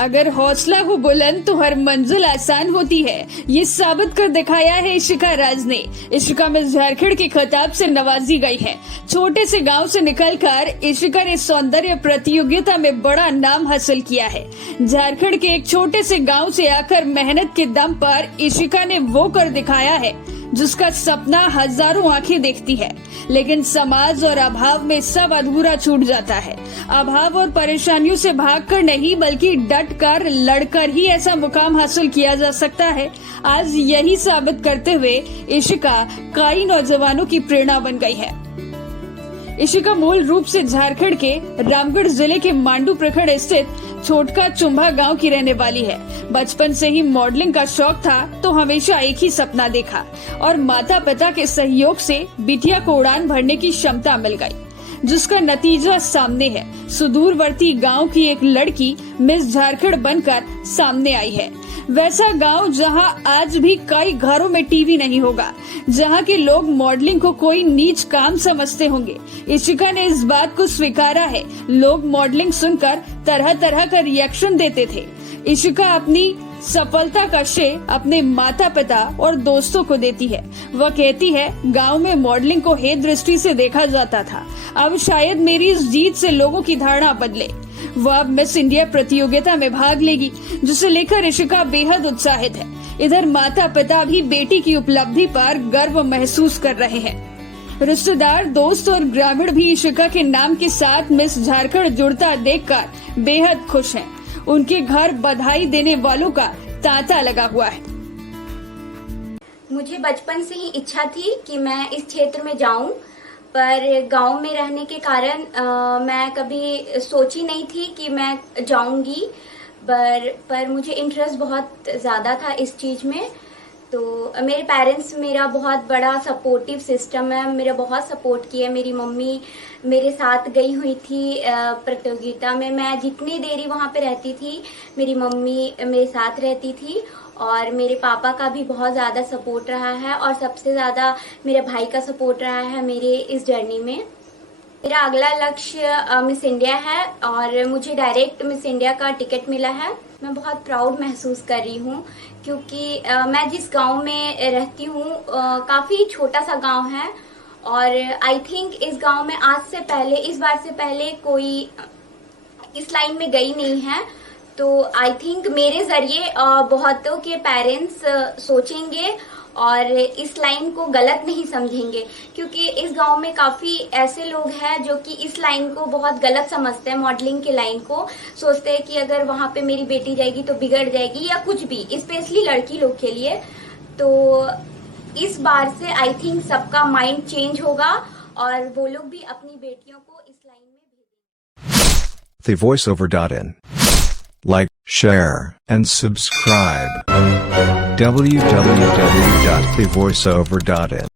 अगर हौसला हो बुलंद तो हर मंजिल आसान होती है, ये साबित कर दिखाया है इशिका राज ने। इशिका मिस झारखंड के खिताब से नवाजी गई है। छोटे से गांव से निकलकर इशिका ने सौंदर्य प्रतियोगिता में बड़ा नाम हासिल किया है। झारखंड के एक छोटे से गांव से आकर मेहनत के दम पर इशिका ने वो कर दिखाया है जिसका सपना हजारों आंखें देखती है, लेकिन समाज और अभाव में सब अधूरा छूट जाता है। अभाव और परेशानियों से भागकर नहीं बल्कि डटकर लड़कर ही ऐसा मुकाम हासिल किया जा सकता है। आज यही साबित करते हुए इशिका कई नौजवानों की प्रेरणा बन गई है। इशिका मूल रूप से झारखंड के रामगढ़ जिले के मांडू प्रखंड स्थित छोटका चुम्भा गांव की रहने वाली है। बचपन से ही मॉडलिंग का शौक था तो हमेशा एक ही सपना देखा और माता पिता के सहयोग से बिटिया को उड़ान भरने की क्षमता मिल गई, जिसका नतीजा सामने है। सुदूरवर्ती गांव की एक लड़की मिस झारखंड बनकर सामने आई है। वैसा गांव जहां आज भी कई घरों में टीवी नहीं होगा, जहां के लोग मॉडलिंग को कोई नीच काम समझते होंगे। इशिका ने इस बात को स्वीकारा है। लोग मॉडलिंग सुनकर तरह तरह का रिएक्शन देते थे। इशिका अपनी सफलता का श्रेय अपने माता पिता और दोस्तों को देती है। वह कहती है, गांव में मॉडलिंग को हेय दृष्टि से देखा जाता था, अब शायद मेरी इस जीत से लोगों की धारणा बदले। वह अब मिस इंडिया प्रतियोगिता में भाग लेगी, जिसे लेकर इशिका बेहद उत्साहित है। इधर माता पिता भी बेटी की उपलब्धि पर गर्व महसूस कर रहे हैं। रिश्तेदार, दोस्त और ग्रामीण भी इशिका के नाम के साथ मिस झारखंड जुड़ता देखकर बेहद खुश हैं। उनके घर बधाई देने वालों का तांता लगा हुआ है। मुझे बचपन से ही इच्छा थी कि मैं इस क्षेत्र में जाऊं, पर गांव में रहने के कारण मैं कभी सोची नहीं थी कि मैं जाऊंगी। पर मुझे इंटरेस्ट बहुत ज़्यादा था इस चीज़ में। तो मेरे पेरेंट्स मेरा बहुत बड़ा सपोर्टिव सिस्टम है, मेरा बहुत सपोर्ट किया। मेरी मम्मी मेरे साथ गई हुई थी प्रतियोगिता में। मैं जितनी देरी वहाँ पे रहती थी मेरी मम्मी मेरे साथ रहती थी, और मेरे पापा का भी बहुत ज़्यादा सपोर्ट रहा है, और सबसे ज़्यादा मेरे भाई का सपोर्ट रहा है मेरे इस जर्नी में। मेरा अगला लक्ष्य मिस इंडिया है और मुझे डायरेक्ट मिस इंडिया का टिकट मिला है। मैं बहुत प्राउड महसूस कर रही हूँ, क्योंकि मैं जिस गांव में रहती हूँ काफ़ी छोटा सा गांव है, और आई थिंक इस गांव में आज से पहले, इस बार से पहले कोई इस लाइन में गई नहीं है। तो आई थिंक मेरे जरिए बहुतों के पेरेंट्स सोचेंगे और इस लाइन को गलत नहीं समझेंगे, क्योंकि इस गांव में काफ़ी ऐसे लोग हैं जो कि इस लाइन को बहुत गलत समझते हैं। मॉडलिंग के लाइन को सोचते हैं कि अगर वहां पे मेरी बेटी जाएगी तो बिगड़ जाएगी या कुछ भी, स्पेशली लड़की लोग के लिए। तो इस बार से आई थिंक सबका माइंड चेंज होगा और वो लोग भी अपनी बेटियों को इस लाइन में भेजेंगे। thevoiceover.in Like, share, and subscribe. www.thevoiceover.in